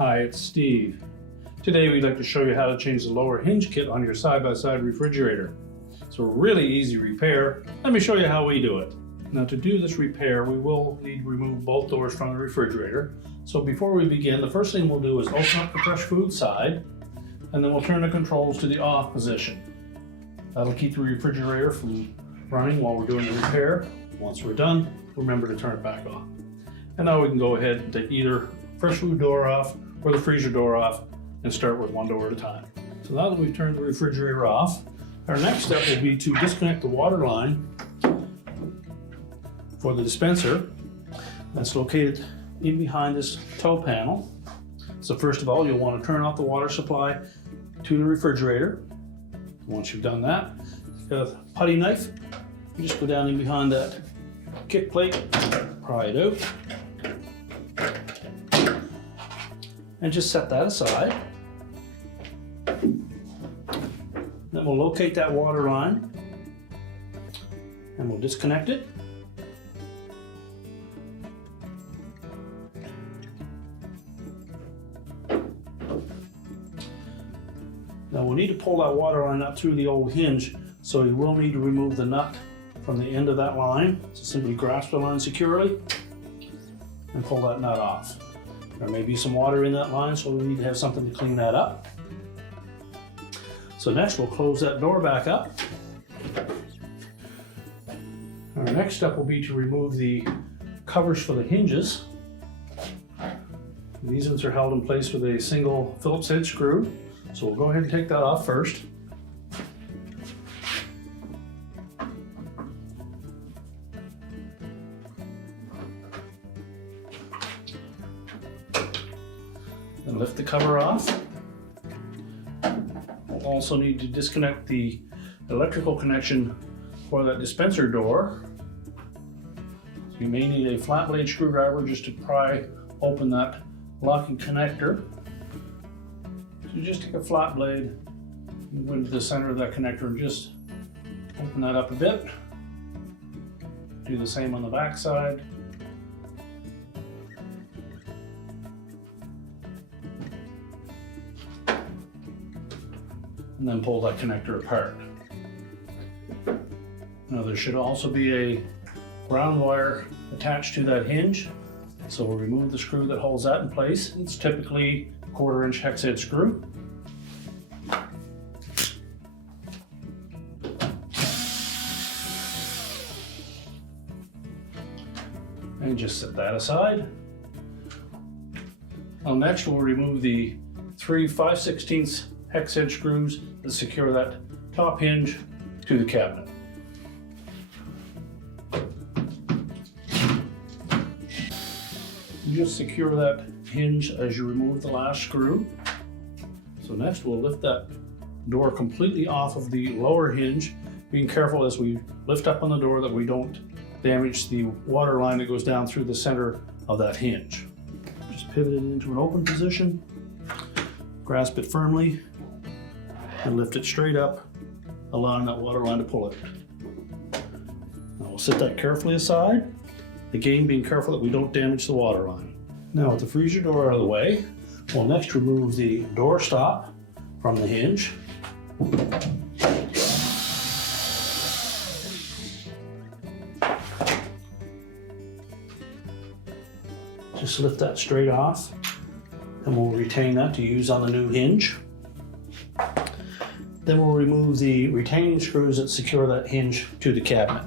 Hi, it's Steve. Today we'd like to show you how to change the lower hinge kit on your side-by-side refrigerator. It's a really easy repair. Let me show you how we do it. Now to do this repair, we will need to remove both doors from the refrigerator. So before we begin, the first thing we'll do is open up the fresh food side, and then we'll turn the controls to the off position. That'll keep the refrigerator from running while we're doing the repair. Once we're done, remember to turn it back on. And now we can go ahead and take either fresh food door off or the freezer door off and start with one door at a time. So now that we've turned the refrigerator off, our next step will be to disconnect the water line for the dispenser that's located in behind this toe panel. So first of all, you'll want to turn off the water supply to the refrigerator. Once you've done that, you've got a putty knife. You just go down in behind that kick plate, pry it out, and just set that aside. Then we'll locate that water line and we'll disconnect it. Now we'll need to pull that water line up through the old hinge, so you will need to remove the nut from the end of that line. So simply grasp the line securely and pull that nut off. There may be some water in that line, so we need to have something to clean that up. So next we'll close that door back up. Our next step will be to remove the covers for the hinges. These ones are held in place with a single Phillips head screw. So we'll go ahead and take that off first. Then lift the cover off. We'll also need to disconnect the electrical connection for that dispenser door. So you may need a flat blade screwdriver just to pry open that locking connector. So you just take a flat blade, move into the center of that connector and just open that up a bit. Do the same on the back side. And then pull that connector apart. Now there should also be a ground wire attached to that hinge. So we'll remove the screw that holds that in place. It's typically a 1/4 inch hex head screw. And just set that aside. Now next we'll remove the 3 5/16 hex head screws that secure that top hinge to the cabinet. You just secure that hinge as you remove the last screw. So next we'll lift that door completely off of the lower hinge, being careful as we lift up on the door that we don't damage the water line that goes down through the center of that hinge. Just pivot it into an open position, grasp it firmly, and lift it straight up, allowing that water line to pull it. Now we'll set that carefully aside, again being careful that we don't damage the water line. Now with the freezer door out of the way, we'll next remove the doorstop from the hinge. Just lift that straight off and we'll retain that to use on the new hinge. Then we'll remove the retaining screws that secure that hinge to the cabinet.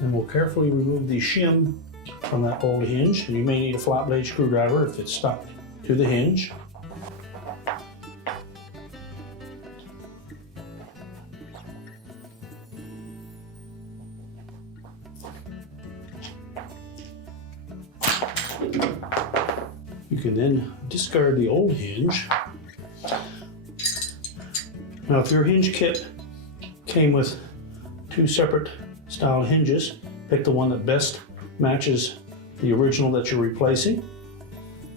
And we'll carefully remove the shim from that old hinge. And you may need a flat blade screwdriver if it's stuck to the hinge. You can then discard the old hinge. Now if your hinge kit came with 2 separate style hinges, pick the one that best matches the original that you're replacing.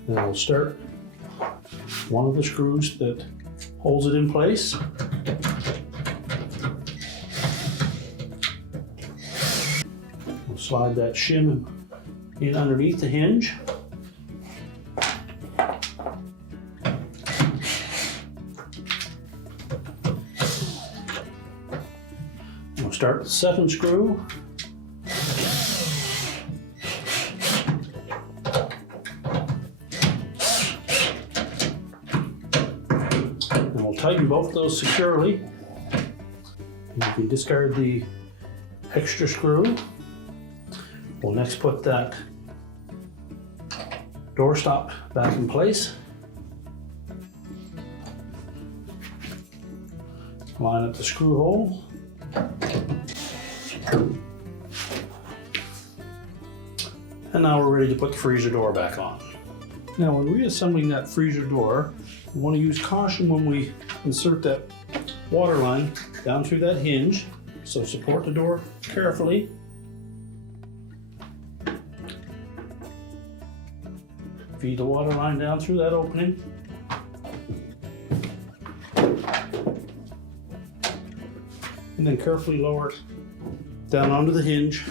Then we'll start one of the screws that holds it in place. We'll slide that shim in underneath the hinge. We'll start with the second screw. And we'll tighten both of those securely. And you can discard the extra screw. We'll next put that doorstop back in place. Line up the screw hole. And now we're ready to put the freezer door back on. Now when reassembling that freezer door, we want to use caution when we insert that water line down through that hinge. So support the door carefully. Feed the water line down through that opening. And then carefully lower it down onto the hinge.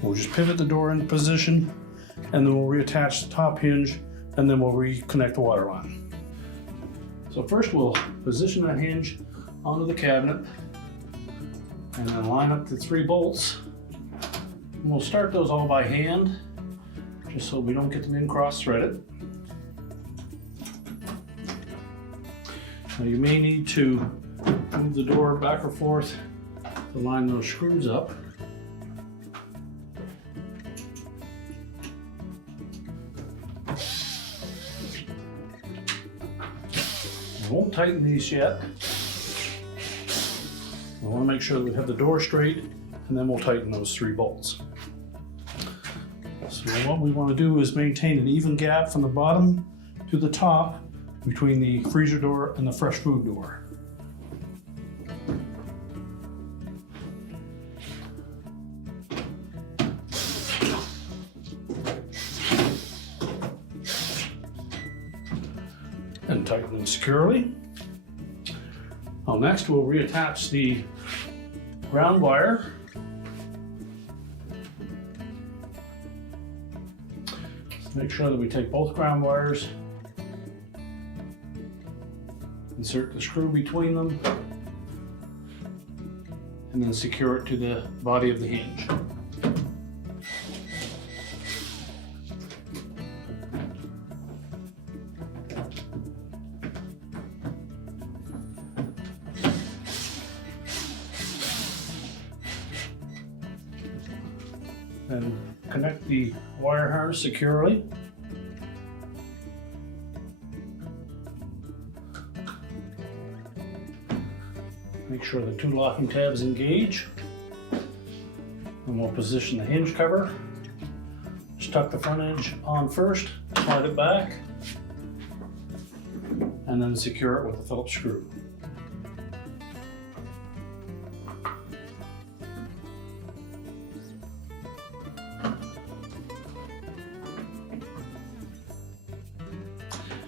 We'll just pivot the door into position, and then we'll reattach the top hinge, and then we'll reconnect the water line. So first we'll position that hinge onto the cabinet, and then line up the 3 bolts. And we'll start those all by hand, just so we don't get them in cross-threaded. Now you may need to move the door back or forth to line those screws up. We won't tighten these yet. We want to make sure that we have the door straight, and then we'll tighten those 3 bolts. So what we want to do is maintain an even gap from the bottom to the top between the freezer door and the fresh food door. And tighten them securely. Now next we'll reattach the ground wire. Make sure that we take both ground wires, insert the screw between them, and then secure it to the body of the hinge. And connect the wire harness securely. Make sure the 2 locking tabs engage. And we'll position the hinge cover. Just tuck the front edge on first, slide it back, and then secure it with a Phillips screw.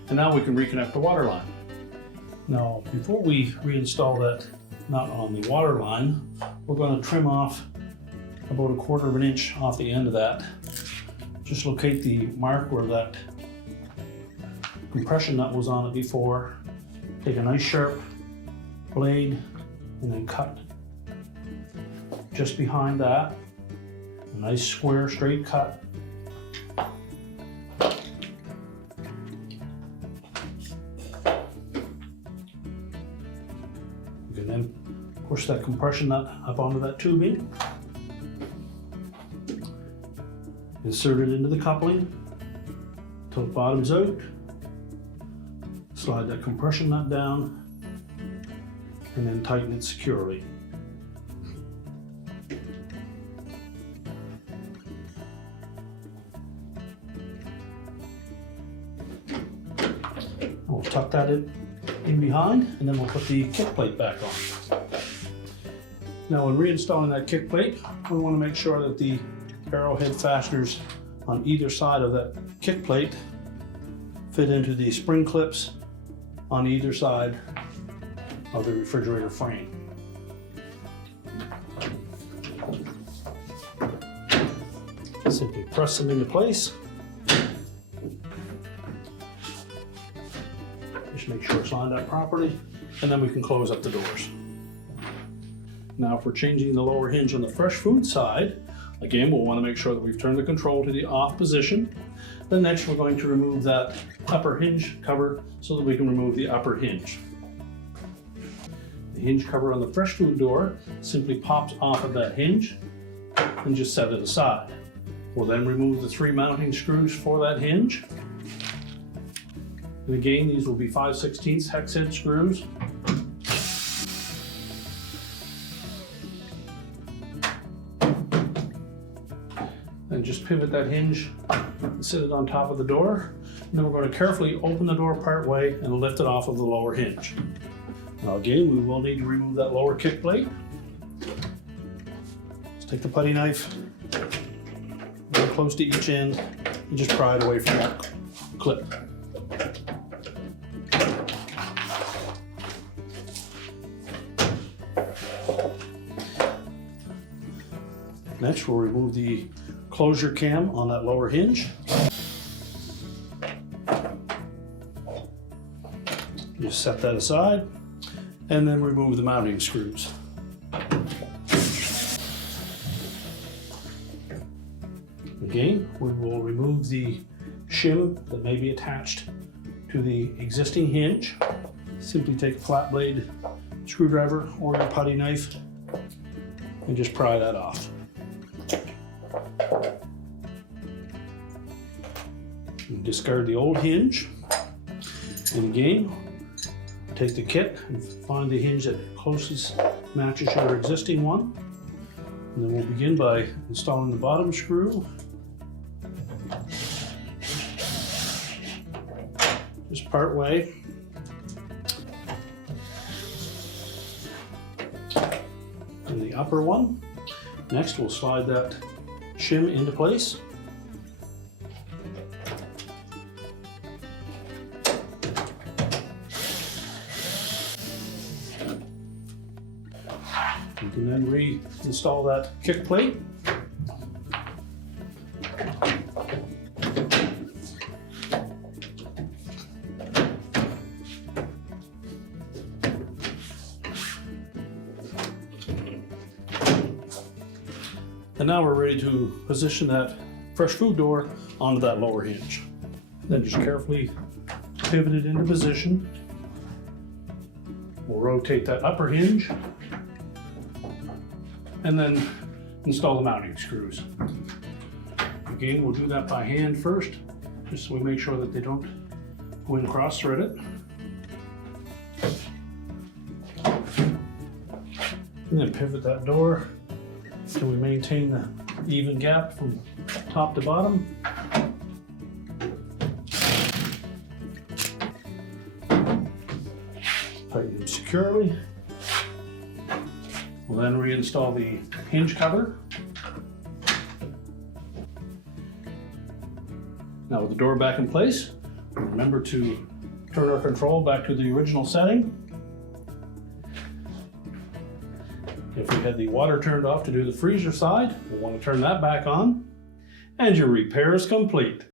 And now we can reconnect the water line. Now, before we reinstall that nut on the water line, we're going to trim off about 1/4 of an inch off the end of that. Just locate the mark where that compression nut was on it before. Take a nice sharp blade and then cut just behind that. A nice square straight cut. You can then push that compression nut up onto that tubing. Insert it into the coupling until it bottoms out. Slide that compression nut down and then tighten it securely. We'll tuck that in behind, and then we'll put the kick plate back on. Now when reinstalling that kick plate, we want to make sure that the arrowhead fasteners on either side of that kick plate fit into the spring clips on either side of the refrigerator frame. Simply press them into place. Just make sure it's lined up properly, and then we can close up the doors. Now if we're changing the lower hinge on the fresh food side, again, we'll want to make sure that we've turned the control to the off position. Then next we're going to remove that upper hinge cover so that we can remove the upper hinge. The hinge cover on the fresh food door simply pops off of that hinge and just set it aside. We'll then remove the 3 mounting screws for that hinge. And again, these will be 5/16 hex head screws. And just pivot that hinge and sit it on top of the door. And then we're going to carefully open the door part way and lift it off of the lower hinge. Now again, we will need to remove that lower kick plate. Just take the putty knife, very close to each end, and just pry it away from that clip. Next, we'll remove the closure cam on that lower hinge. Just set that aside, and then remove the mounting screws. Again, we will remove the shim that may be attached to the existing hinge. Simply take a flat blade screwdriver or your putty knife and just pry that off. And discard the old hinge, and again take the kit and find the hinge that closest matches your existing one, and then we'll begin by installing the bottom screw. Just part way. And the upper one. Next we'll slide that shim into place. You can then reinstall that kick plate. And now we're ready to position that fresh food door onto that lower hinge. Then just carefully pivot it into position. We'll rotate that upper hinge and then install the mounting screws. Again, we'll do that by hand first, just so we make sure that they don't go in cross-threaded. And then pivot that door so we maintain the even gap from top to bottom. Tighten them securely. We'll then reinstall the hinge cover. Now with the door back in place, remember to turn our control back to the original setting. If we had the water turned off to do the freezer side, we'll want to turn that back on, and your repair is complete.